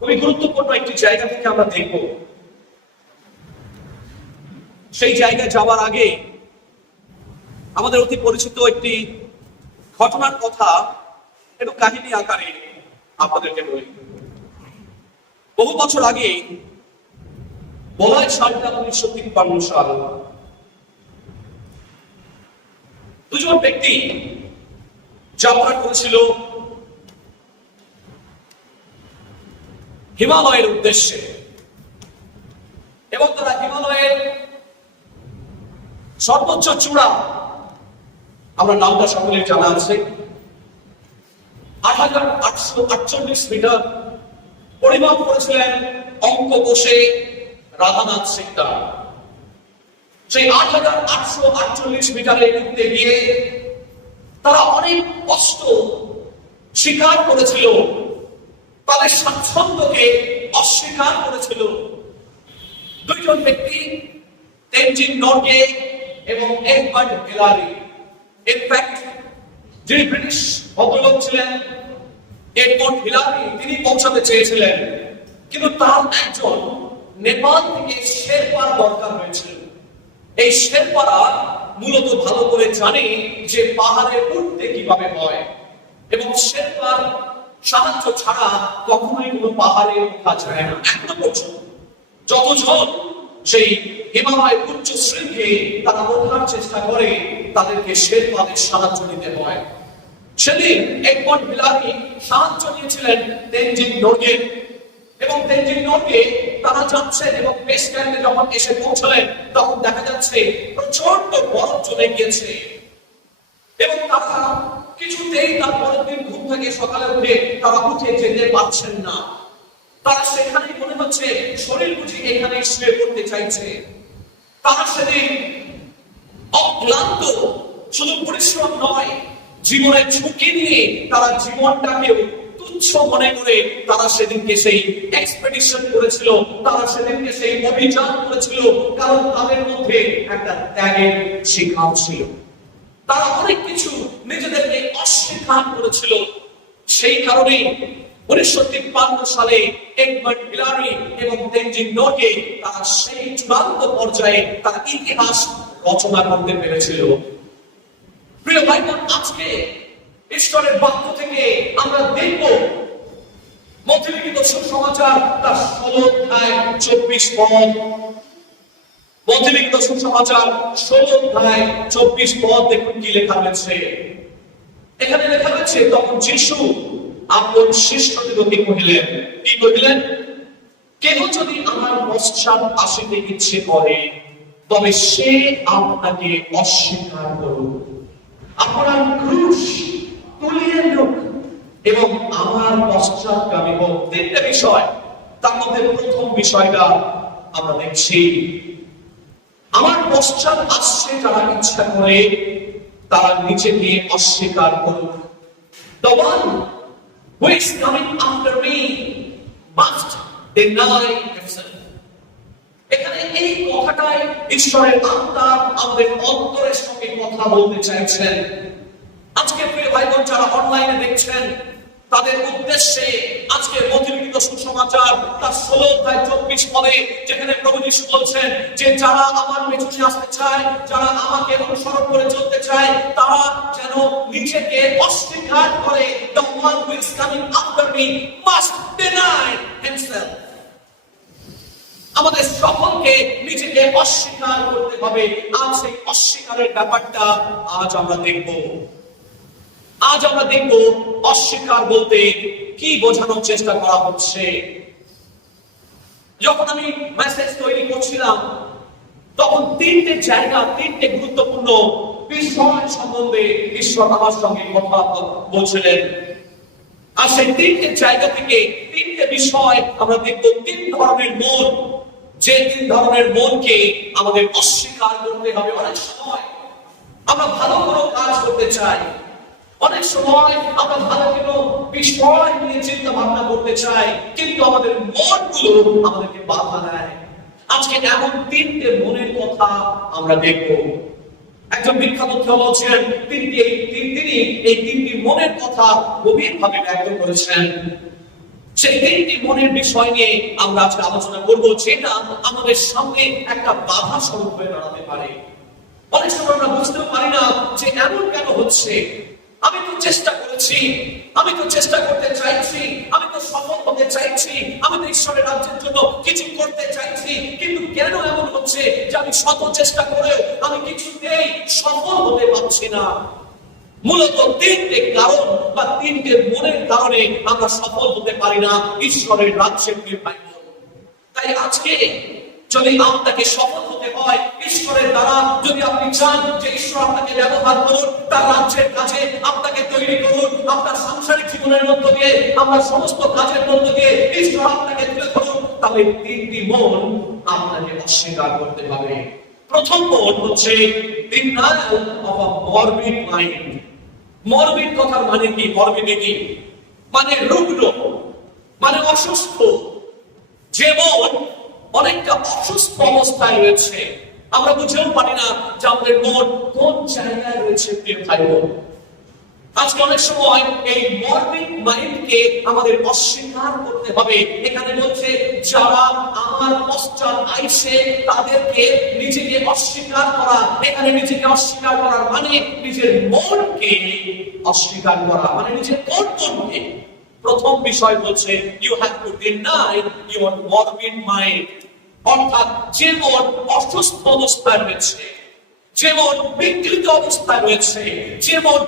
খুবই গুরুত্বপূর্ণ একটি জায়গা থেকে আমরা দেখব। সেই জায়গায় যাওয়ার আগে আমাদের অতি পরিচিত একটি ঘটনার কথা একটু কাহিনী আকারে আপনাদেরকে বলি। বহু বছর আগে, বলাই সালটা 1953 সাল, দুজন ব্যক্তি যাত্রা করেছিল হিমালয়ের উদ্দেশ্যে, এবং তারা হিমালয়ের সর্বোচ্চ চূড়া, আমরা নামটা সকলের জানা আছে, ৮৮৪৮ মিটার পরিমাপ করেছিলেন অঙ্ক বসে রাধানাথ সিকদার। সেই ৮৮৪৮ মিটারে উঠতে গিয়ে তারা অনেক কষ্ট স্বীকার করেছিল, তাদের স্বাচ্ছন্দ্যকে অস্বীকার করেছিল। দুইজন ব্যক্তি, তেনজিং নরগে এবং এডওয়ার্ড হিলারি। ইনফ্যাক্ট যিনি ব্রিটিশ ভদ্রলোক ছিলেন এডওয়ার্ড হিলারি, তিনি পৌঁছাতে চেয়েছিলেন, কিন্তু তার একজন নেপাল থেকে শেরপার দরকার হয়েছিল। এই শেরপারা মূলত ভালো করে জানে যে পাহাড়ে উঠতে কিভাবে হয়, এবং শেরপার সাহায্য ছাড়া কখনোই কোনো পাহাড়ে ওঠা যায় না। এখনো পর্যন্ত যতজন সেই হিমালয় উচ্চ শৃঙ্গে তারা ওঠার চেষ্টা করে, তাদেরকে শেরপাদের সাহায্য নিতে হয়। সেদিন এডওয়ার্ড হিলারি সাহায্য নিয়েছিলেন তেনজিং নরগে, এবং তেনজিং নরগে তারা যাচ্ছেন, এবং বেস ক্যাম্পে যখন এসে পৌঁছলেন তখন দেখা যাচ্ছে প্রচন্ড বরফ জমে গিয়েছে, এবং তারা কিছুতেই তার পরের দিন ঘুম থেকে সকালে উঠে তারা উঠে যেতে পারছেন না। তারা সেখানেই মনে হচ্ছে শরীর বুঝি এখানে শুয়ে পড়তে চাইছে। তারা সেদিন অক্লান্ত, শুধু পরিশ্রম নয়, জীবনের ঝুঁকি নিয়ে তারা জীবনটাকেও তুচ্ছ মনে করে তারা সেদিনকে সেই এক্সপেডিশন করেছিল, তারা সেদিনকে সেই অভিযান করেছিল, কারণ তাদের মধ্যে একটা ত্যাগের শিক্ষা ছিল। তারা অনেক কিছু নিজেদেরকে অস্বীকার করেছিল। সেই কারণে 1953 সালে এডওয়ার্ড হিলারি এবং তেনজিং নরগে তারা সেই চূড়ান্ত পর্যায়ে তার ইতিহাস রচনা করতে পেরেছিল। প্রিয় ভাই বোন, আজকে ঈশ্বরের বাক্য থেকে আমরা দেখব মধ্যলিখিত সুসমাচার তার 16 অধ্যায় 24 পদ। মধ্যলিখিত সুসমাচার 16 অধ্যায় 24 পদ, দেখুন কি লেখা হয়েছে। এখানে লেখা হয়েছে, তখন যিশু আপন শিষ্যদিগকে কহিলেন, কি কহিলেন? কেহ যদি আমার পশ্চাৎ আসিতে ইচ্ছে করে, তবে সে আপনাকে অস্বীকার করুক, আপনার ক্রুশ তুলিয়ে নিক এবং আমার পশ্চাৎগামী হোক। তিনটা বিষয়, তার মধ্যে প্রথম বিষয়টা আমরা দেখছি, আমার পশ্চাৎ আসছে যারা ইচ্ছা করে, তারা নিজেকে অস্বীকার করুক। The one who is coming after me must deny himself. এখানে এই কথাটাই ঈশ্বরের আত্মা আমাদের অন্তরের সঙ্গে কথা বলতে চাইছেন। আজকে প্রিয় ভাই বোন যারা অনলাইনে দেখছেন, তাদের উদ্দেশ্যে আজকে মধ্যলিখিত সুসমাচার তার 16 অধ্যায় 24 পদে, যেখানে প্রভু যিশু বলছেন যে যারা আমার পেছনে আসতে চায়, যারা আমাকে অনুসরণ করে চলতে চায়, তারা যেন নিজেকে অস্বীকার করে। The one who is coming after me must deny himself. আমাদের সকলকে নিজেকে অস্বীকার করতে হবে। আজ সেই অস্বীকারের ব্যাপারটা আজ আমরা দেখব। আজ আমরা দেখব অস্বীকার বলতে কি বোঝানোর চেষ্টা করা হচ্ছে। যখন আমি মেসেজ তৈরি করছিলাম, তখন তিনটে জায়গা, তিনটে গুরুত্বপূর্ণ বিষয় সম্বন্ধে ঈশ্বর আমার সঙ্গে কথা বলছিলেন। আর সেই তিনটে জায়গা থেকে তিনটে বিষয় আমরা দেখব। তিন ধরনের মন, যে তিন ধরনের মনকে আমাদের অস্বীকার করতে হবে। অনেক সময় আমরা ভালো কোনো কাজ করতে চাই, অনেক সময় আমরা ভালো কোনো বিষয় নিয়ে চিন্তা ভাবনা করতে চাই, কিন্তু আমাদের মনগুলো আমাদেরকে বাধা দেয়। আজকে এমন তিনটে মনের কথা আমরা দেখব। একজন বিখ্যাত থিওলজিয়ান ছিলেন, তিনি এই তিনটি মনের কথা গভীরভাবে ব্যক্ত করেছেন। সেই তিনটি মনের বিষয় নিয়ে আমরা আজকে আলোচনা করব, যেটা আমাদের সামনে একটা বাধা স্বরূপ হয়ে দাঁড়াতে পারে। অনেক সময় আমরা বুঝতেও পারি না যে এমন কেন হচ্ছে। আমি তো চেষ্টা করেছি, আমি তো চেষ্টা করতে চাইছি, আমি তো সফল হতে চাইছি, আমি তো ঈশ্বরের রাজ্যের জন্য কিছু করতে চাইছি, কিন্তু কেন এমন হচ্ছে যে আমি শত চেষ্টা করেও আমি কিছুতেই সফল হতে পারছি না? মূলত তিনটে কারণ বা তিনটে মনের কারণে আমরা সফল হতে পারি না ঈশ্বরের রাজ্যের নির্বাহী। তাই আজকে যদি আপনাকে সফল হতে হয় ঈশ্বরের দ্বারা, যদি আপনি চান যে ঈশ্বর আপনাকে ব্যবহার করুন, তার রাজ্যের কাজে আপনাকে তৈরি করুন, আপনার সাংসারিক জীবনের মধ্য দিয়ে, আপনার সমস্ত কাজের মধ্য দিয়ে ঈশ্বর আপনাকে তুলে ধরুন, তাহলে তিনটি মন আপনাকে অস্বীকার করতে হবে। প্রথম মন হচ্ছে denial of a morbid mind। Morbid কথার মানে কি? মরবিডিটি মানে রুগ্ন, মানে অসুস্থ। যে মন অনেকটা অসুস্থ অবস্থায় রয়েছে, আমরা বুঝেও পারি না যে আমাদের মন কোন জায়গায় রয়েছে। প্রিয় ভাই বোন, আজকে অনেক সময় এই মরবিড মাইন্ডকে আমাদের অস্বীকার করতে হবে। এখানে বলছে যারা আমার পশ্চাৎ আইসে তাদেরকে নিজেকে অস্বীকার করা। এখানে নিজেকে অস্বীকার করার মানে নিজের মনকে অস্বীকার করা, মানে নিজের কর্তব্যকে। প্রথম বিষয় বলছে you have to deny your morbid mind, অর্থাৎ যে মন অসুস্থ অবস্থায় রয়েছে, যে মন বিকৃত অবস্থায় রয়েছে, যে মন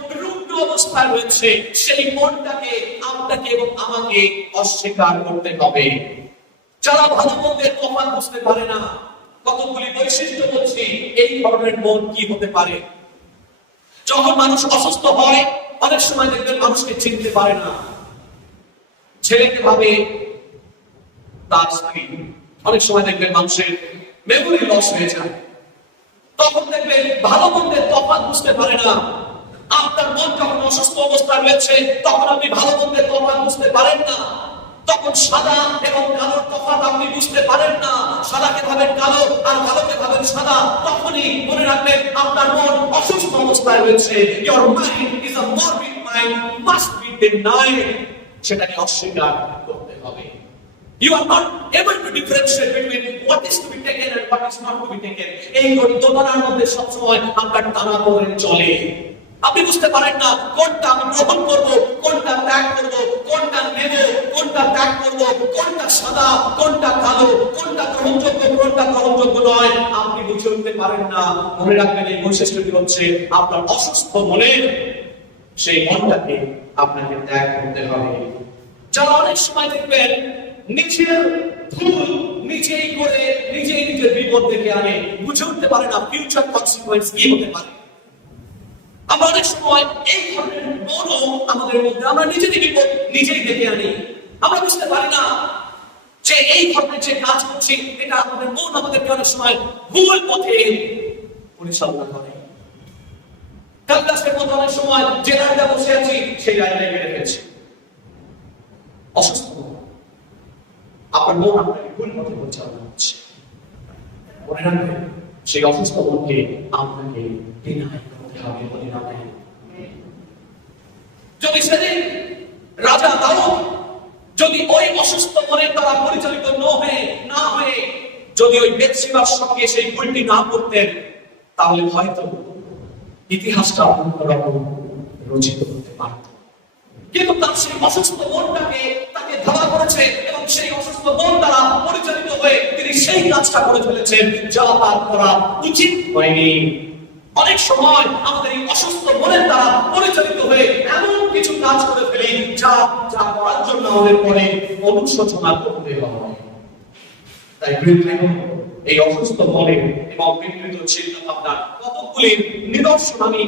অবস্থায় রয়েছে, সেই মনটাকে আপনাকে এবং আমাকে অস্বীকার করতে হবে। যারা ভালো মন্দের তফাৎ বুঝতে পারে না, কতগুলি বৈশিষ্ট্য বলছি এই ধরনের মন কি হতে পারে। যখন মানুষ অসুস্থ হয়, অনেক সময় দেখবেন মানুষকে চিনতে পারে না। ছেলেকে ভাবে তার স্ত্রী, অনেক সময় দেখবেন মানুষের মেমোরি লস হয়ে যায়। তখন দেখবেন ভালো মন্দের তফাৎ বুঝতে পারে না। আপনার মন যখন অসুস্থ অবস্থায় রয়েছে, তখন আপনি ভালো মন্দের তফাৎ বুঝতে পারেন না। তখন সাদা এবং কালোর তফাৎ আপনি বুঝতে পারেন না। সাদাকে ভাবেন কালো আর কালোকে ভাবেন সাদা। তখনই মনে রাখবেন আপনার মন অসুস্থ অবস্থায় রয়েছে। Your mind is a morbid mind, must be denied। সেটাকে অস্বীকার করতে হবে। You are not able to differentiate between what is to be taken and what is not to be taken। এই দোটানার মধ্যে সবসময় আপনার টানা পড়ে চলে। আপনি বুঝতে পারেন না কোনটা আমি গ্রহণ করব, কোনটা ত্যাগ করব, কোনটা নেব, কোনটা ত্যাগ করব, কোনটা সাদা, কোনটা কালো, কোনটা গ্রহণযোগ্য, কোনটা গ্রহণযোগ্য নয়। আপনি বুঝে উঠতে পারেন না। মনে রাখবেন এই বৈশিষ্ট্যটি হচ্ছে আপনার অসুস্থ মনের, সেই মনটাকে আপনাকে ত্যাগ করতে হবে। যারা অনেক সময় দেখবেন নিজের ভুল নিজেই করে নিজেই নিজের বিপদ ডেকে আনে, বুঝে উঠতে পারে না ফিউচার কনসিকুয়েন্স কি হতে পারে। আমরা অনেক সময় এই ধরনের মনও আমাদের মধ্যে, আমরা নিজেদের বিপদ নিজেই ডেকে আনি। আমরা বুঝতে পারি না যে এই ধরনের যে কাজ করছি, এটা আমাদের মন আমাদেরকে অনেক সময় ভুল পথে পরিচালনা করে। কালগাছের মধ্যে অনেক সময় যে রায়টা বসে আছি সেই রায়টাই কেটে ফেলছি। অসুস্থ আপনার মন আপনাকে ভুল পথে পরিচালনা করছে। মনে রাখবেন সেই অসুস্থ মনকে আপনাকে ডিনাই করতে হবে। যদি সেদিন রাজা দাউদ যদি ওই অসুস্থ মনের দ্বারা পরিচালিত না হয়ে যদি ওই বেতশিবার সঙ্গে সেই ভুলটি না করতেন, তাহলে হয়তো ইতিহাসটা অন্যরকম রচিত করতে পারত। কিন্তু তার সেই অসুস্থ মনটাকে তাকে ধাওয়া করেছে এবং সেই অসুস্থ মন দ্বারা পরিচালিত হয়ে তিনি সেই কাজটা করে ফেলেছেন যা তার করা উচিত হয়নি। অনেক সময় আমাদের এই অসুস্থ মনের দ্বারা পরিচালিত হয়ে এমন কিছু কাজ করে ফেলি যা যা করার জন্য আমাদের পরে অনুশোচনা করতে হয়। তাই এই অসুস্থ মনে এবং বিকৃত চিন্তা ভাবনা কতগুলি নিদর্শন আমি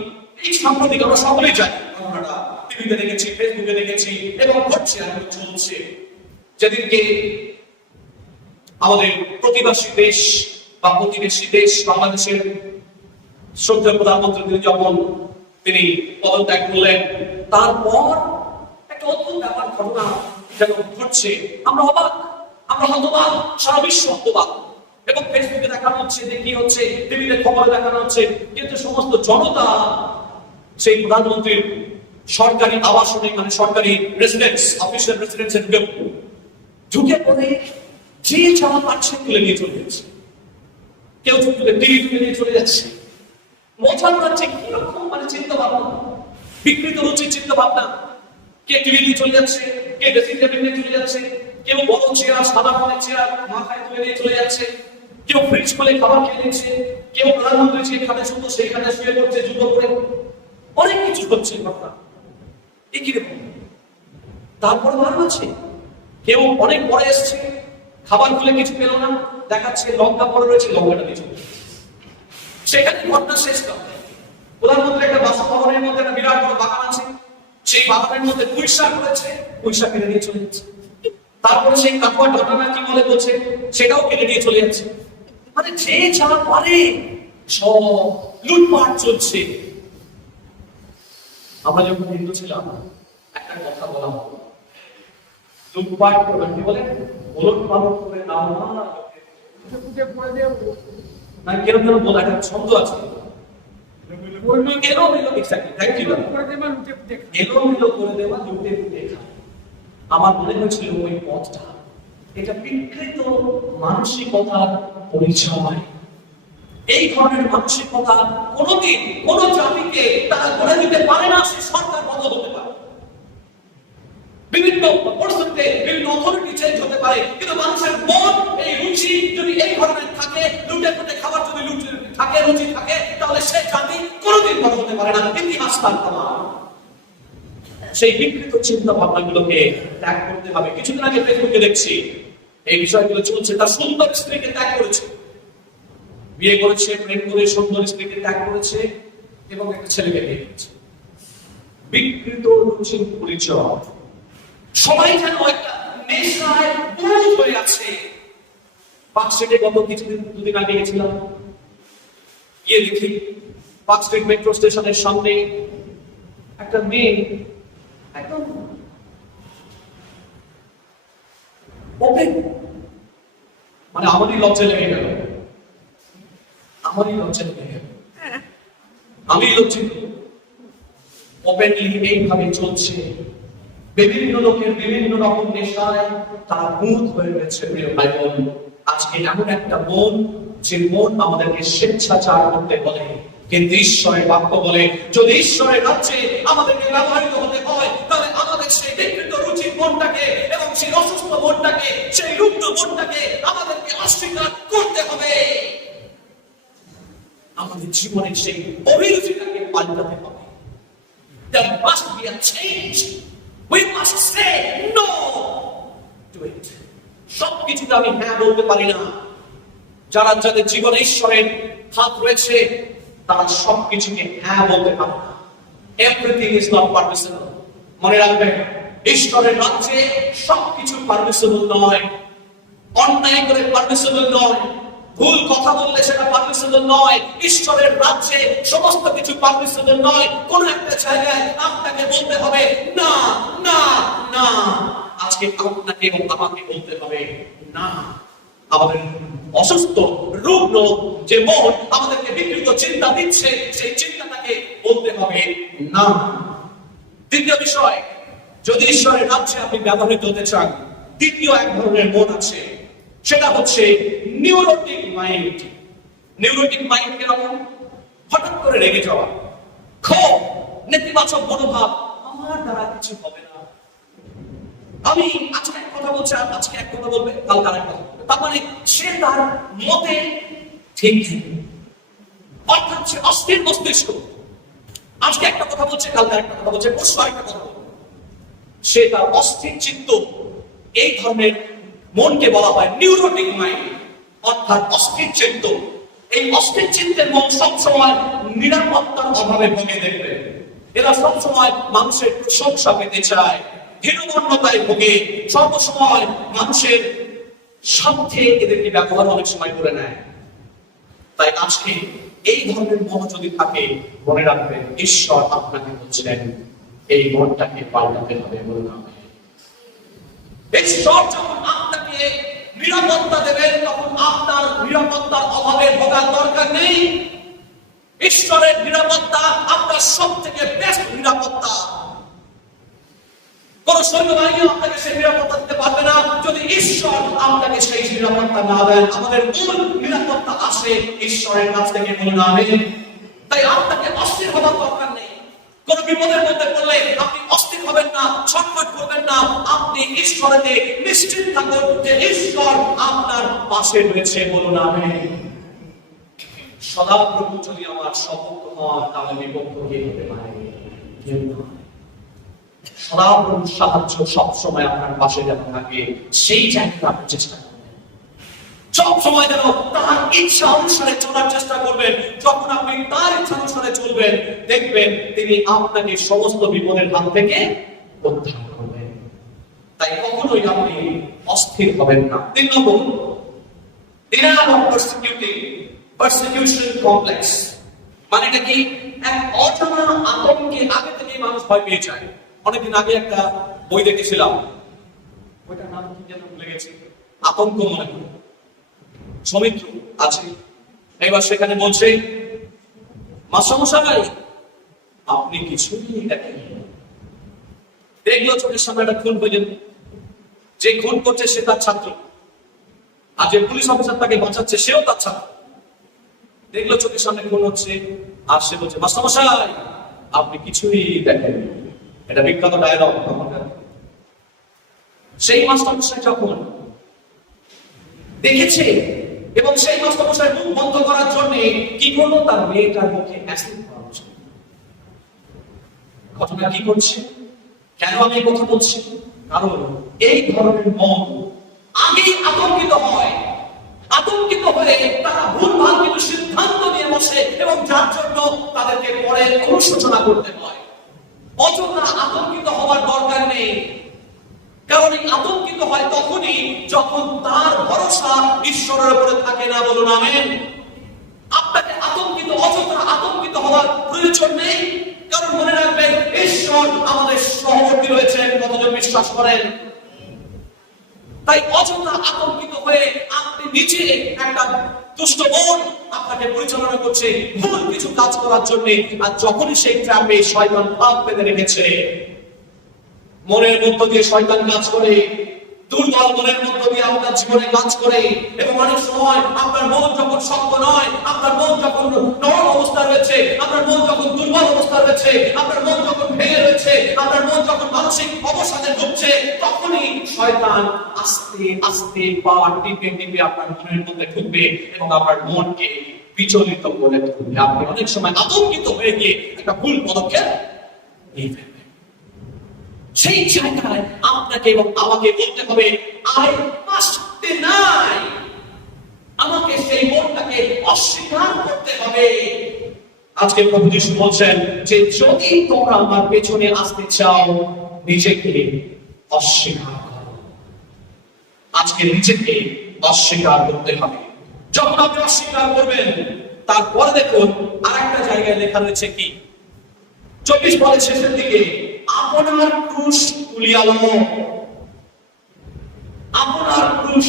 এই সাম্প্রতিক আমরা সকলেই জানি। ঘটনাটা টিভিতে দেখেছি, ফেসবুকে দেখেছি এবং ঘটছে, এখন চলছে। যেদিনকে আমাদের প্রতিবেশী দেশ বা প্রতিবেশী দেশ বাংলাদেশের শ্রদ্ধেয় প্রধানমন্ত্রী যখন তিনি পদত্যাগ করলেন, তারপর একটা অদ্ভুত ব্যাপার ঘটনা যেন ঘটছে। আমরা অবাক, আমরা হতবাক, সারা বিশ্ব হতবাক। এবং ফেসবুকে দেখানো হচ্ছে যে কি হচ্ছে, টিভিতে খবরে দেখানো হচ্ছে, কিন্তু সমস্ত জনতা সেই প্রধানমন্ত্রীর সরকারি আবাসনে, মানে সরকারি রেসিডেন্স, অফিসিয়াল রেসিডেন্সে ঢুকে পরে যে জামা পাচ্ছে তুলে নিয়ে চলে যাচ্ছে, কেউ তুলে টিভি তুলে নিয়ে চলে যাচ্ছে। মজার হচ্ছে কিরকম চিন্তা ভাবনা, বিকৃত রুচির চিন্তা ভাবনা। কে টিভি নিয়ে চলে যাচ্ছে, কে ড্রেসিং টেবিল নিয়ে চলে যাচ্ছে, কেউ বড় চেয়ার, সাদা রঙের চেয়ার মাথায় তুলে নিয়ে চলে যাচ্ছে, কেউ ফ্রিজ খুলে খাবার খেয়ে নিচ্ছে, কেউ প্রধানমন্ত্রী যেখানে শুধু সেইখানে শুয়ে পড়ছে জুতো পরে। অনেক কিছু হচ্ছে ঘটনা। এ কিরকম? তারপরে ভালো আছে, কেউ অনেক পরে এসছে, খাবার খুলে কিছু পেল না, দেখাচ্ছে লঙ্কা পরে রয়েছে, লঙ্কাটা দিয়ে চলে সেখানে ঘটনা শেষ করে। প্রধানমন্ত্রী একটা বাসভবনের মধ্যে একটা বিরাট বড় বাগান আছে, সেই বাগানের মধ্যে পুঁই শাক রয়েছে, পুঁই শাক কেটে নিয়ে চলে যাচ্ছে। তারপরে সেই কাকুয়া ঘটনা কি বলে বলছে, সেটাও কেটে নিয়ে চলে যাচ্ছে। যে যা পারে সব লুটপাট চলছে। আমরা যখন হিন্দু ছিলাম একটা কথা বলা হতো, লুটপাট করবেন কি বলে, ওলট পালট করে নাও না কেরকম যেন বলা, একটা ছন্দ আছে, আমার মনে হয়েছিল ওই পথটা এটা বিকৃত মানসিকতার পরিচয়। এই ধরনের মানসিকতা কোনদিন কোন জাতিকে তারা গড়ে দিতে পারে না। সে সরকার বদল হতে পারে, বিভিন্ন পরিস্থিতিতে বিভিন্ন অথরিটি চেঞ্জ হতে পারে, কিন্তু মানুষের মন এই রুচি যদি এই ধরনের থাকে, লুটে পুটে খাবার যদি থাকে, রুচি থাকে, তাহলে সে জাতি কোনোদিন বড় হতে পারে না। ইতিহাস তার প্রমাণ। সেই বিকৃত চিন্তা ভাবনাগুলোকে ত্যাগ করতে হবে। কিছুদিন আগে ফেসবুকে দেখছি এই বিষয়গুলো চলছে। তার সুন্দর স্ত্রীকে ত্যাগ করেছে, বিয়ে করেছে, প্রেম করে সুন্দর স্ত্রীকে ত্যাগ করেছে এবং একটা ছেলেকে বিয়ে করেছে। বিকৃত রুচির পরিচয়। সবাই যেন একটা নেশায় বুঁদ হয়ে আছে। পার্ক স্ট্রিটে গত দুদিন আগে গেছিলাম, গিয়ে দেখি পার্ক স্ট্রিট মেট্রো স্টেশনের সামনে একটা মেয়ে একদম ওপেন, আমারই লজ্জা লেগে গেল, আমি লজ্জিত। ওপেনলি এইভাবে চলছে, বিভিন্ন লোকের বিভিন্ন রকম নেশায় তারা বুঁদ হয়ে রয়েছে। প্রিয় ভাই বোন, আজকে এমন একটা মন, যে মন আমাদেরকে স্বেচ্ছাচার করতে বলে, কিন্তু ঈশ্বরের বাক্য বলে যদি ঈশ্বরের রাজ্যে আমাদেরকে ব্যবহৃত হতে হয়, তাহলে আমাদের সেই বিকৃত রুচির মনটাকে এবং সেই অসুস্থ মনটাকে, সেই রুগ্ন মনটাকে আমাদেরকে অস্বীকার করতে হবে। আমাদের জীবনের সেই অভিরুচিটাকে পাল্টাতে হবে। There must be a change. We must say no to it. সবকিছুতে আমি হ্যাঁ বলতে পারি না। যাদের জীবনে ঈশ্বরের হাত রয়েছে, তারা সবকিছুকে হ্যাঁ বলতে পারে না। Everything is not permissible. মনে রাখবেন, ঈশ্বরের রাজ্যে সবকিছু পারমিসিবল নয়। অন্যায় করে পারমিসিবল নয়, ভুল কথা বললে সেটা পারমিসিবল নয়। ঈশ্বরের রাজ্যে সমস্ত কিছু পারমিসিবল নয়। কোন একটা জায়গায় আপনাকে বলতে হবে না, না, না। আজকে আপনাকে এবং আমাকে বলতে হবে না। আমাদের অসুস্থ রুগ্ন যে মন আমাদেরকে বিকৃত চিন্তা দিচ্ছে, সেই চিন্তাটাকে বলতে হবে না। দ্বিতীয় বিষয়, যদি ঈশ্বরের রাজ্যে আপনি ব্যবহৃত হতে চান, দ্বিতীয় এক ধরনের মন আছে, সেটা হচ্ছে নিউরোটিক মাইন্ড। নিউরোটিক মাইন্ড কিরকম? হঠাৎ করে রেগে যাওয়া, ক্ষোভ, নেতিবাচক মনোভাব, আমার দ্বারা কিছু হবে না, আমি আজকে এক কথা বলছি, আজকে এক কথা বলবে, কালকে আরেক কথা বলবে। তার মানে সে তার মতে ঠিক নেই, অর্থাৎ সে অস্থির মস্তিষ্ক। আজকে একটা কথা বলছে, কালকে আরেকটা কথা বলছে, পরশু আরেকটা কথা বলবে। সে তার অস্থির চিত্ত। এই ধরনের মনকে বলা হয় নিউরোটিক মাইন্ড, অর্থাৎ অস্থির চিত্ত। এই অস্থির চিত্তের মন সবসময় নিরাপত্তার অভাবে ভোগে। দেখবে এরা সবসময় মানুষের প্রশংসা পেতে চায়, হীনমন্যতায় ভোগে, সর্বসময় মানুষের সাথে এদেরকে ব্যবহার অনেক সময় করে নেয়। তাই আজকে এই ধরনের মন যদি থাকে, মনে রাখবেন ঈশ্বর আপনাকে বলছেন এই মনটাকে পাল্টাতে হবে। বলুন আমেন। ঈশ্বর যখন আপনাকে নিরাপত্তা দেবেন, তখন আপনার নিরাপত্তার অভাবে ভোগার দরকার নেই। ঈশ্বরের নিরাপত্তা আপনার সব থেকে বেস্ট নিরাপত্তা। কোন সৈন্যবাহিনী আপনাকে সেই নিরাপত্তা দিতে পারবে না যদি ঈশ্বর আপনাকে সেই নিরাপত্তা না দেন। আমাদের মূল নিরাপত্তা আসে ঈশ্বরের কাছ থেকে, বলুন আমেন। তাই আপনাকে অস্থির হওয়ার দরকার নেই। কোন বিপদের মধ্যে পড়লে আপনি অস্থির হবেন না, ছটফট করবেন না। আপনি ঈশ্বরেতে নিশ্চিত থাকুন যে ঈশ্বর আপনার পাশে রয়েছে, বলুন আমেন। সদাপ্রভু যদি আমার সপক্ষ হন তাহলে বিপক্ষ কে হতে পারে? সদাপ্রভুর সাহায্য সবসময় আপনার পাশে যেন থাকে, সেই জায়গাটা আপনি চেষ্টা করবেন। সব সময় যেন তার ইচ্ছা অনুসারে চলার চেষ্টা করবেন। যখন আপনি তার ইচ্ছা অনুসারে চলবেন, দেখবেন তিনি আপনাকে সমস্ত বিপদের হাত থেকে উদ্ধার করবেন। তাই কখনোই আপনি অস্থির হবেন না। 3 নম্বর, denial of persecution complex। মানে এটা কি? এক অজানা আতঙ্কে আগে থেকে মানুষ ভয় পেয়ে যায়। অনেকদিন আগে একটা বই দেখেছিলাম, ওইটার নাম কি যেন ভুলে গেছি, আতঙ্ক মনে হয়, সৌমিত্র আছে। এবার সেখানে বলছে, মাস্টারমশাই আপনি কিছুই দেখেন, দেখলো চোখের সামনে একটা খুন হয়ে যেত, যে খুন করছে সে তার ছাত্র, আর যে পুলিশ অফিসার তাকে বাঁচাচ্ছে সেও তার ছাত্র। দেখলো চোখের সামনে খুন হচ্ছে, আর সে বলছে, মাস্টারমশাই আপনি কিছুই দেখেন। এটা বিখ্যাত ডায়লগ। সেই মাস্টারমশাই যখন দেখেছে এবং সেই মাস্টারমশাই মুখ বন্ধ করার জন্য কি করলো, তার মেয়েটার মুখে অ্যাসিড মারল। ঘটনা কি করছে? কেন আমি এই কথা বলছি? কারণ এই ধরনের মন আগেই আতঙ্কিত হয়। আতঙ্কিত হয়ে তারা ভুলভাল কিছু সিদ্ধান্ত নিয়ে বসে এবং যার জন্য তাদেরকে পরে অনুশোচনা করতে হয়। অযথা আতঙ্কিত হওয়ার দরকার নেই, কারণ এই আতঙ্কিত হয় তখনই যখন তার ভরসা ঈশ্বরের উপরে থাকে না, বলুন আমেন। আপনাকে অযথা আতঙ্কিত হওয়ার প্রয়োজন নেই, কারণ মনে রাখবেন ঈশ্বর আমাদের সহবর্তী রয়েছেন। কতজন বিশ্বাস করেন? তাই অযথা আতঙ্কিত হয়ে আপনি নিচে একটা দুষ্ট মন আপনাকে পরিচালনা করছে ভুল কিছু কাজ করার জন্য, আর যখনই সেই ট্র্যাপে শয়তান ফাঁক পেতে রেখেছে, মনের মধ্য দিয়ে শয়তান কাজ করে, দুর্বল মনের মধ্য দিয়ে আপনার জীবনে কাজ করে। এবং অনেক সময় আপনার মন যখন শক্ত নয়, আপনার মন যখন নরম অবস্থা রয়েছে, আপনার মন যখন দুর্বল অবস্থা রয়েছে, আপনার মন যখন ভেঙে রয়েছে, আপনার মন যখন মানসিক অবসাদে ঢুকছে, তখনই শয়তান আস্তে আস্তে পা টিপে টিপে আপনার মনের মধ্যে ঢুকবে এবং আপনার মনকে বিচলিত করে তুলবে। আপনি অনেক সময় আতঙ্কিত হয়ে গিয়ে একটা ভুল পদক্ষেপ নিয়ে ফেলবেন। সেই জায়গায় আপনাকে এবং আমাকে বলতে হবে, আই মাস্ট ডিনাই। আমাকে সেই মনটাকে অস্বীকার করতে হবে। আজকে প্রভু যিশু বলছেন যে যদি তোমরা আমার পেছনে আসতে চাও, নিজেকে অস্বীকার করো। আজকে নিজেকে অস্বীকার করতে হবে। যখন আপনি অস্বীকার করবেন, তারপরে দেখুন আরেকটা জায়গায় লেখা রয়েছে কি, 24 পরের শেষের দিকে, আপনার ক্রুশ তুলিয়া লও। আপনার ক্রুশ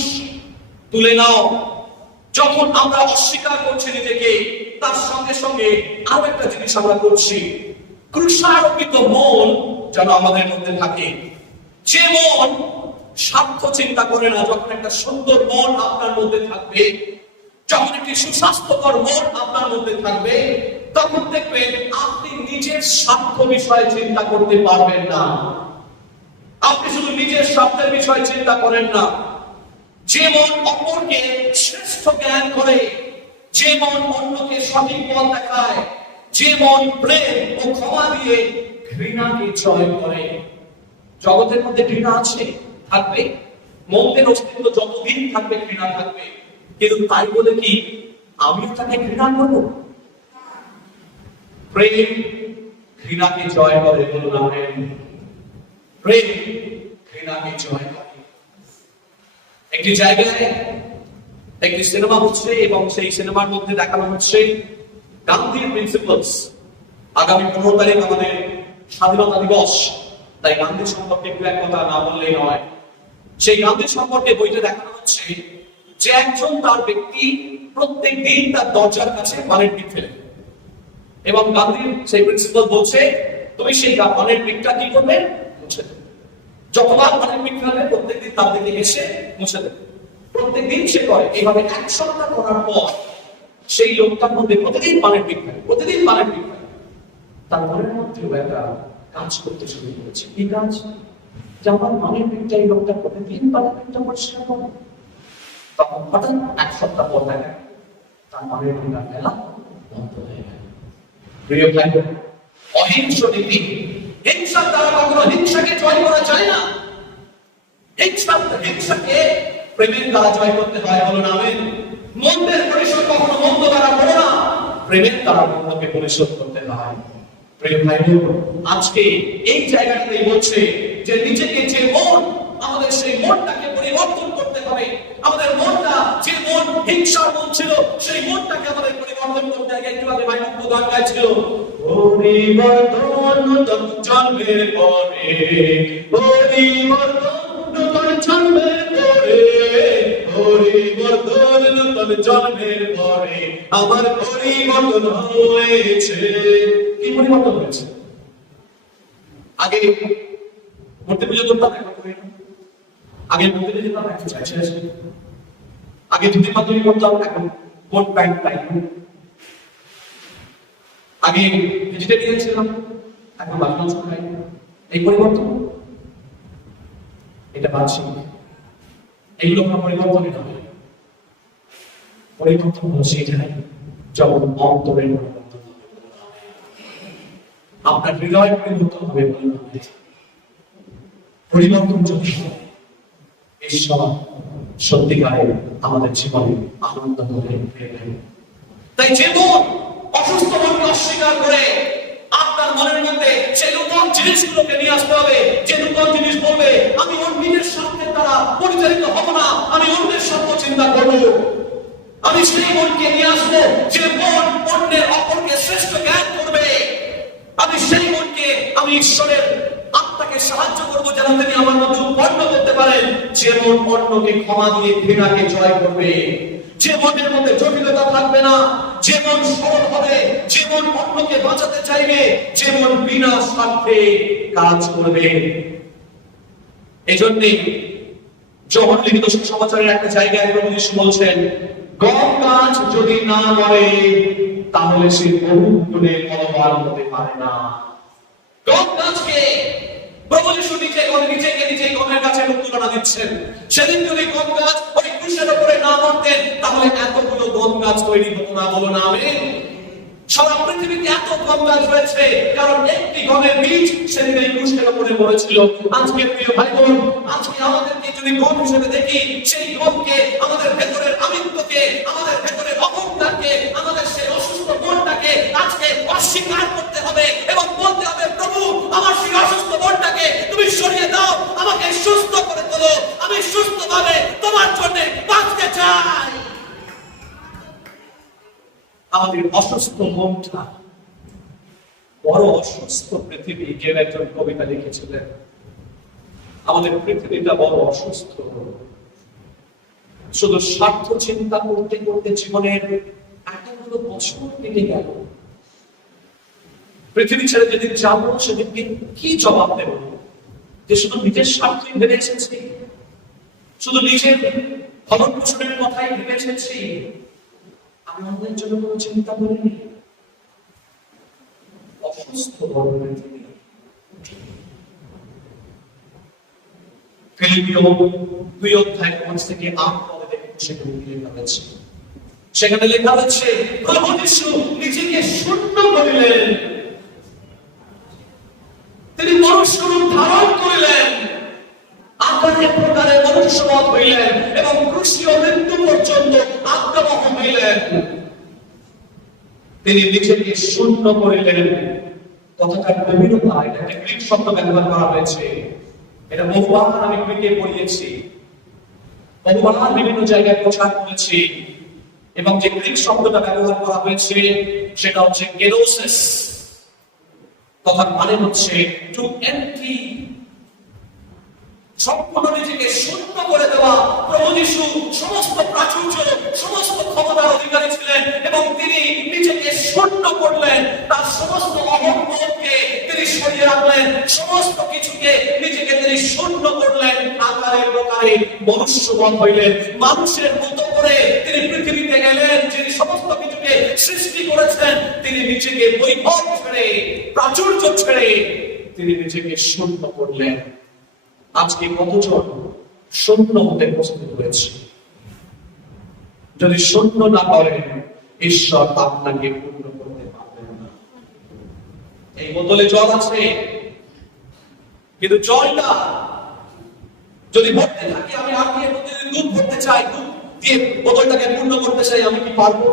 তুলে নাও। যখন আমরা অস্বীকার করছি নিজেকে, তার সঙ্গে সঙ্গে আরো একটা জিনিস আমরা করছি, ক্রুশারোপিত মন যেন আমাদের মধ্যে থাকে। যে মন স্বার্থ চিন্তা করে না, যখন একটা সুন্দর মন আপনার মধ্যে থাকবে, যখন একটি সুস্বাস্থ্যকর মন আপনার মধ্যে থাকবে, তখন দেখবেন আপনি নিজের স্বার্থ বিষয়ে চিন্তা করতে পারবেন না। আপনি শুধু নিজের স্বার্থের বিষয়ে চিন্তা করেন না। যে মন অপরকে শ্রেষ্ঠ জ্ঞান করে, যে মন অন্যকে সঠিক পথ দেখায়, যে মন প্রেম ও ক্ষমা দিয়ে ঘৃণাকে জয় করে। জগতের মধ্যে ঘৃণা আছে, থাকবে, মনের অস্তিত্ব যতদিন থাকবে ঘৃণা থাকবে, কিন্তু তাই বলে কি আমি তাকে ঘৃণা করবো? প্রেম ঘৃণাকে জয় করে, বলুন আমেন। প্রেম ঘৃণাকে জয় করে। একটি জায়গায় একটি সিনেমা হচ্ছে এবং সেই সিনেমার মধ্যে দেখানো হচ্ছে গান্ধীর প্রিন্সিপালস। আগামী 15 তারিখ আমাদের স্বাধীনতা দিবস, তাই গান্ধী সম্পর্কে একটু এক কথা না বললেই নয়। সেই গান্ধী সম্পর্কে বইতে দেখানো হচ্ছে যে একজন তার ব্যক্তি প্রত্যেক দিন তার দরজার কাছে পানের পিক ফেলে, এবং গান্ধীর সেই প্রিন্সিপাল বলছে তুমি সেই পানের পিকটা কি করবে? মুছে দেবে। যতবার পানির পিপাসা লাগে প্রত্যেকদিন তার দিকে এসে মুছে দেবে। প্রত্যেকদিন সে করে এইভাবে 1 সপ্তাহ করার পর সেই লোকটার মধ্যে প্রতিদিন পানির পিপাসা, প্রতিদিন পানির পিপাসা, তার মনের মধ্যেও একটা কাজ করতে শুরু করেছে। কি কাজ? যে আমার পানির পিপাসা, এই লোকটা প্রতিদিন পানির পিপাসা পরিষ্কার করে। তখন হঠাৎ 1 সপ্তাহ পর দেখা তার পানির পিপাসা ফেলা বন্ধ হয়ে গেল। প্রিয় ভাই, অহিংস নীতি, হিংসার দ্বারা কখনো হিংসাকে জয় করা যায় না। হিংসাকে প্রেমের দ্বারা জয় করতে হয়, বলুন আমেন। মন্দের পরিশোধ কখনো মন্দ দ্বারা করো না, প্রেমের দ্বারা মন্দকে পরিশোধ করতে হয়। প্রিয় ভাই, আজকে এই জায়গাটাতেই বলছে যে নিজেকে যে মন, আমাদের সেই মনটাকে পরিবর্তন করতে হবে। আমাদের মনটা যে মন হিংসার মন ছিল, সেই মনটাকে আমাদের পরিবর্তন করতে হবে। একটু আগে ভাই মুক্ত গান গাইছিল, পরিবর্তন নতুন জন্মের পরে, পরিবর্তন নতুন জন্মের পরে, পরিবর্তন নতুন জন্মের পরে আমার পরিবর্তন হয়েছে। কি পরিবর্তন হয়েছে? আগে মূর্তি পুজো করতাম, এখন করি না। আগে মন্দিরে যেতাম, এখন চাইছে। আগে ধুতি পাঞ্জাবি করতাম, এখন কোট প্যান্ট টাই। আগে ভেজিটেরিয়ান ছিলাম, এখন মাছ মাংস খাই। এই পরিবর্তন, এটা বাহ্যিক। এইগুলো কোনো পরিবর্তনই নয়। পরিবর্তন হলো সেটাই যখন অন্তরের পরিবর্তন হবে। আপনার হৃদয় পরিবর্তন হবে। পরিবর্তন যদি ঈশ্বর সত্যিকারে আমাদের জীবনে আনন্দ করে ফেলবেন। তাই যে মন অসুস্থ মনকে অস্বীকার করে আপনার মনের মধ্যে সেই নতুন জিনিসগুলোকে নিয়ে আসতে হবে। যে নতুন জিনিস বলবে, আমি অন্যের স্বার্থের দ্বারা পরিচালিত হব না, আমি অন্যের স্বার্থ চিন্তা করব। আমি সেই মনকে নিয়ে আসবো যে মন অন্যের অপরকে শ্রেষ্ঠ জ্ঞান করবে। আমি সেই মনকে, আমি ঈশ্বরের আত্মাকে সাহায্য করবো যেন তিনি আমার মধ্যে উৎপন্ন করতে পারেন। যে মন অন্যকে ক্ষমা দিয়ে ঘৃণাকে জয় করবে, যে মনের মধ্যে জটিলতা থাকবে না, যে মন সরল হবে, যে মন অন্যকে বাঁচাতে চাইবে, যে মন বিনা স্বার্থে কাজ করবে। এই জন্যই যোহন লিখিত সুসমাচারের একটা জায়গায় প্রভু যীশু বলছেন, গম গাছ যদি না মরে তাহলে সে বহু গুণে ফলবান হতে পারে না। গম গাছকে প্রভু যীশু নিজে গমের গাছের তুলনা দিচ্ছেন। সেদিন যদি গম গাছ ওই ক্রুশের উপরে না মরতেন তাহলে এতগুলো গম গাছ তৈরি হতো না, বলো না আমেন। সারা পৃথিবীতে এত গম গাছ রয়েছে কারণ একটি গমের বীজ সেদিন এই ক্রুশের উপরে মরেছিল। আজকে প্রিয় ভাই বোন, আজকে আমাদেরকে যদি গম হিসেবে দেখি, সেই গমকে, আমাদের ভেতরের আমিত্বকে, আমাদের ভেতরের অহংকারকে, আমাদের সেই অসুস্থ মনটাকে আজকে অস্বীকার করতে হবে এবং বলতে হবে, প্রভু আমার সেই অসুস্থ মনটাকে তুমি সরিয়ে দাও, আমাকে সুস্থ করে তোলো। আমি সুস্থভাবে তোমার জন্য বাঁচতে চাই। আমাদের অসুস্থ মনটা বড় অসুস্থ পৃথিবী। কেউ একজন কবিতা লিখেছিলেন, আমাদের পৃথিবীটা বড় অসুস্থ, শুধু স্বার্থ চিন্তা করতে করতে জীবনের এতগুলো বছর কেটে গেল। পৃথিবী ছেড়ে যেদিন যাবো সেদিনকে কি জবাব দেব? যে শুধু নিজের স্বার্থই ভেবে এসেছি, শুধু নিজের ভরণ পোষণের কথাই ভেবে এসেছি, আমি অন্যের জন্য কোনো চিন্তা করিনি। অসুস্থ বড় পৃথিবী। ফিলিপিও 2 অধ্যায় 5 থেকে 8 পদে দেখুন, সেখানে লেখা হয়েছে, সেখানে লেখা হয়েছে প্রভু যীশু নিজেকে শূন্য করিলেন, তিনি মনুষ্য রূপ ধারণ করিলেন, আকারে প্রকারে মনুষ্যবৎ হইলেন এবং ক্রুশীয় মৃত্যু পর্যন্ত আজ্ঞাবহ হইলেন। তিনি নিজেকে শূন্য করিলেন। কথাটার গভীরতা, এটা একটা গ্রিক শব্দ ব্যবহার করা হয়েছে। এটা বহুবার আমি গ্রিকে পড়িয়েছি, বহুবার বিভিন্ন জায়গায় প্রচার করেছি, এবং যে গ্রিক শব্দটা ব্যবহার করা হয়েছে সেটা হচ্ছে কেনোসিস। কথার মানে হচ্ছে টু এমপ্টি, সম্পূর্ণ নিজেকে শূন্য করে দেওয়া। প্রভু যীশু সমস্ত প্রাচুর্য, সমস্ত ক্ষমতার অধিকারী ছিলেন এবং তিনি নিজেকে শূন্য করলেন। তার সমস্ত অহংবোধকে তিনি সরিয়ে রাখলেন রাখলেন, সমস্ত কিছুকে নিজেকে তিনি শূন্য করলেন, আকারে প্রকারে মনুষ্যবৎ হইলেন, মানুষের মতো করে তিনি পৃথিবীতে গেলেন। যিনি সমস্ত কিছুকে সৃষ্টি করেছেন, তিনি নিজেকে বৈভব ছেড়ে, প্রাচুর্য ছেড়ে তিনি নিজেকে শূন্য করলেন। আজকে কতজন শূন্য হতে প্রস্তুত হয়েছে? যদি শূন্য না করেন, ঈশ্বর আপনাকে পূর্ণ করতে পারবেন না। এই বোতলে জল আছে, কিন্তু জলটা যদি ভরতে থাকে, আমি আর দিয়ে প্রতিদিন দুধ ভরতে চাই, দুধ দিয়ে বোতলটাকে পূর্ণ করতে চাই, আমি কি পারবো?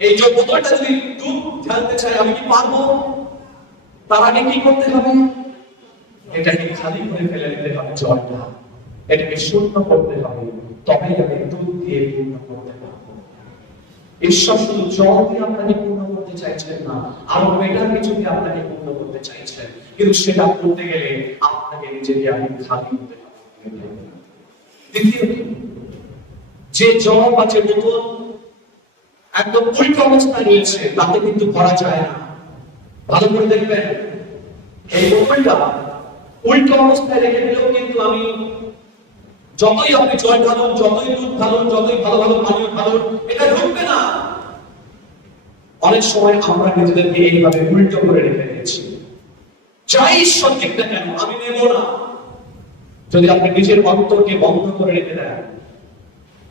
এই যে বোতলটা যদি দুধ ঢালতে চাই, আমি কি পারবো? তার আগে কি করতে হবে? এটাকে খালি করে ফেলে দিতে হবে জলটা, এটাকে শূন্য করতে হবে, তবেই আমি দুধ দিয়ে পূর্ণ করতে পারবো। ঈশ্বর শুধু জল দিয়ে আপনাকে পূর্ণ করতে চাইছেন না, আরো বেটার কিছু দিয়ে আপনাকে পূর্ণ করতে চাইছেন, কিন্তু সেটা করতে গেলে আপনাকে নিজেকে আমি খালি হতে হবে। দ্বিতীয়ত, যে জল বা যে বোতল একদম উল্টো অবস্থায় রয়েছে, তাতে কিন্তু ভরা যায় না। ভালো করে দেখবেন, এই বোতলটা উল্টো অবস্থায় রেখে দিলেও কিন্তু আমি যতই আপনি জল ঢালুন, যতই দুধ ঢালুন, যতই ভালো ভালো পানীয় ঢালুন, এটা ঢুকবে না। অনেক সময় আমরা নিজেদেরকে এইভাবে উল্টো করে রেখে দিয়েছি। যাই ঈশ্বর ঠিক না কেন, আমি নেব না। যদি আপনি নিজের অন্তরকে বন্ধ করে রেখে দেন,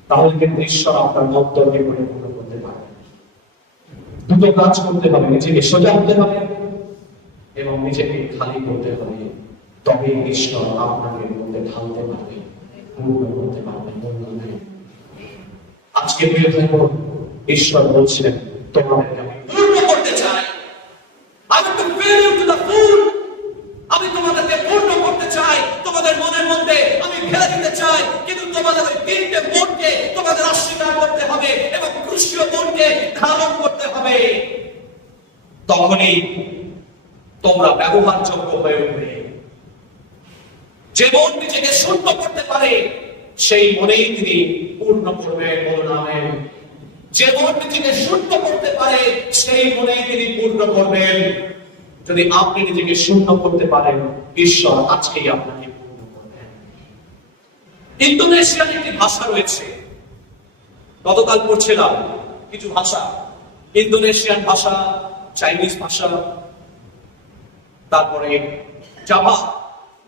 তাহলে কিন্তু ঈশ্বর আপনার অন্তরকে পরিপূর্ণ করতে পারে। দুটো কাজ করতে হবে, নিজেকে সোজা হতে হবে এবং নিজেকে খালি করতে হবে, তবে ঈশ্বর আপনাকে মধ্যে ঢালতে পারবে, পূর্ণ করতে পারবে। আজকে প্রিয় ভাই বোন, ঈশ্বর বলছেন তোমাদেরকে আমি পূর্ণ করতে চাই। আমি তো fill you to the full। আমি তোমাদেরকে পূর্ণ করতে চাই, তোমাদের মনের মধ্যে আমি ফেলে দিতে চাই, কিন্তু তোমাদের ওই তিনটে মনকে তোমাদের অস্বীকার করতে হবে এবং ক্রুশীয় মনকে ধারণ করতে হবে। তখনই তোমরা ব্যবহারযোগ্য হয়ে উঠবে। যে মন নিজেকে শূন্য করতে পারে, সেই মনেই তিনি পূর্ণ করবেন। বলুন আমেন। যে মন নিজেকে শূন্য করতে পারে, সেই মনেই তিনি পূর্ণ করবেন। যদি আপনি নিজেকে শূন্য করতে পারেন, ঈশ্বর আজকেই আপনাকে পূর্ণ করবেন। ইন্দোনেশিয়ার একটি ভাষা রয়েছে, গতকাল পড়ছিলাম কিছু ভাষা, ইন্দোনেশিয়ান ভাষা, চাইনিজ ভাষা, তারপরে জাভা,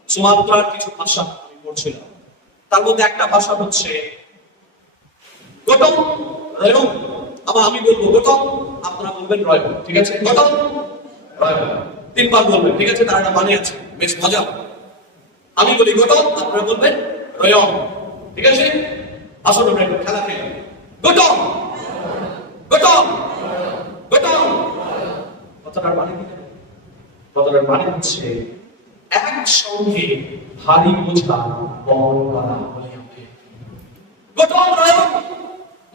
সুমাত্রার কিছু ভাষা আমি পড়ছিলাম। তার মধ্যে একটা ভাষা হচ্ছে গটম রয়ং। আমি বলবো গটম, আপনারা বলবেন রয়ং, ঠিক আছে? গটম রয়ং তিনবার বলবেন, ঠিক আছে? তার একটা মানে আছে, বেশ মজা। আমি বলি গটম, আপনারা বলবেন রয়ং, ঠিক আছে? আসুন আমরা একটু খেলা খেলি। গটম গটম গটম। কথাটার মানে কি? কথাটার মানে হচ্ছে একসঙ্গে ভারী বোঝা বহন করা বলে। গটম রয়ং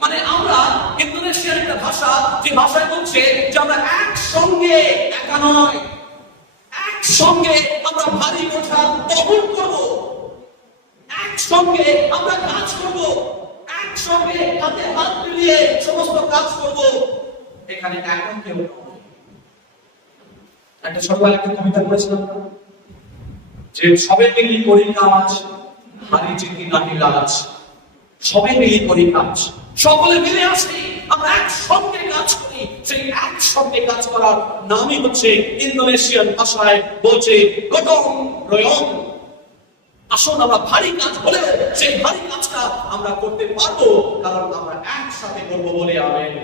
মানে আমরা ইন্দোনেশিয়ার একটা ভাষা, যে ভাষায় বলছে যে আমরা একসঙ্গে, একা নয়, একসঙ্গে আমরা ভারী বোঝা বহন করব, একসঙ্গে আমরা কাজ করব, একসঙ্গে হাতে হাত মিলিয়ে সমস্ত কাজ করব। এখানে একা কেউ নয়। একটা ছোটবেলায় একটা কবিতা পড়েছিলাম যে সবে মিলি করি কাজ, হারি জিতি নাহি লাজ। সবে মিলি করি কাজ, সকলে মিলে আসি, আমরা একসঙ্গে কাজ করি। সেই একসঙ্গে কাজ করার নামই হচ্ছে ইন্দোনেশিয়ান ভাষায় বলছে গটম রয়ং। আসুন আমরা ভারী কাজ হলে সেই ভারী কাজটা আমরা করতে পারবো, কারণ আমরা একসাথে করবো বলে। আমেন।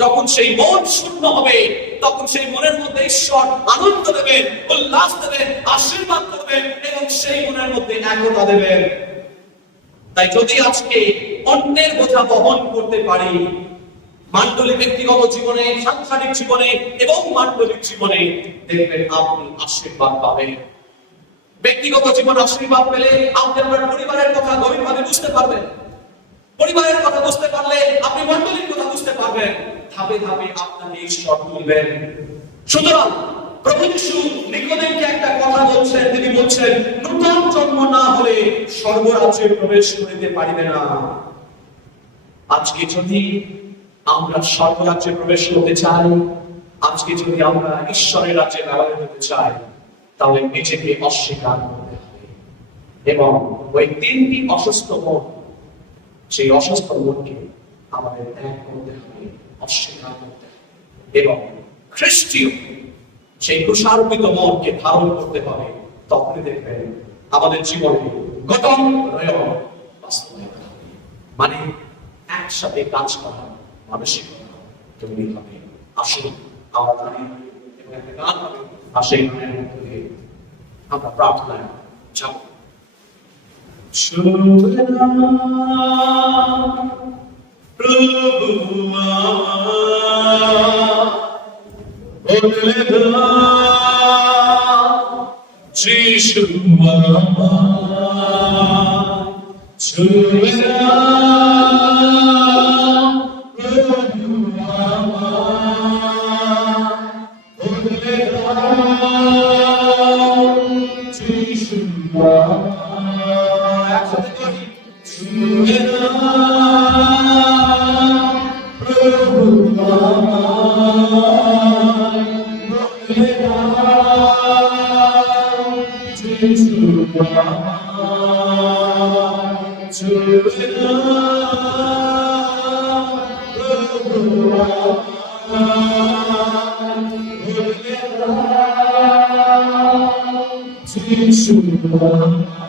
যখন সেই মন শূন্য হবে, তখন সেই মনের মধ্যে ঈশ্বর আনন্দ দেবেন, উল্লাস দেবেন, আশীর্বাদ করবেন এবং সেই মনের মধ্যে একতা দেবেন। তাই যদি আজকে অন্যের বোঝা বহন করতে পারি, মান্ডলিক ব্যক্তিগত জীবনে, সাংসারিক জীবনে এবং মান্ডলিক জীবনে, দেখবেন আপনি আশীর্বাদ পাবেন। ব্যক্তিগত জীবন আশীর্বাদ পেলে আপনি আপনার পরিবারের কথা গভীরভাবে বুঝতে পারবেন। পরিবারের কথা বুঝতে পারলে আপনি মান্ডলিক কথা বুঝতে পারবেন। ধাপে ধাপে আপনাকে ঈশ্বর তুলবেন। সুতরাং প্রভু যিশু নিকোদেমকে একটা কথা বলছেন, তিনি বলছেন নূতন জন্ম না হলে স্বর্গরাজ্যে প্রবেশ করিতে পারিবে না। আজকে যদি আমরা স্বর্গরাজ্যে প্রবেশ করতে চাই, আজকে যদি আমরা ঈশ্বরের রাজ্যে ব্যবহার করতে চাই, তাহলে নিজেকে অস্বীকার করতে হবে এবং ওই তিনটি অসুস্থ মন, সেই অসুস্থ মনকে আমাদের ত্যাগ করতে হবে, অস্বীকার করতে হবে এবং খ্রিস্টীয় সেই কুষারোপিত মনকে ধারণ করতে হবে। তখনই দেখবেন আমাদের জীবনে গঠন বাস্তবায়িত হবে, মানে একসাথে কাজ করা মানসিকতা তৈরি হবে। আসুন আমরা জানি এবং একটা গান হবে, আর সেই গানের মধ্যে দিয়ে আমরা প্রার্থনায় যাব। যিশু Jesus.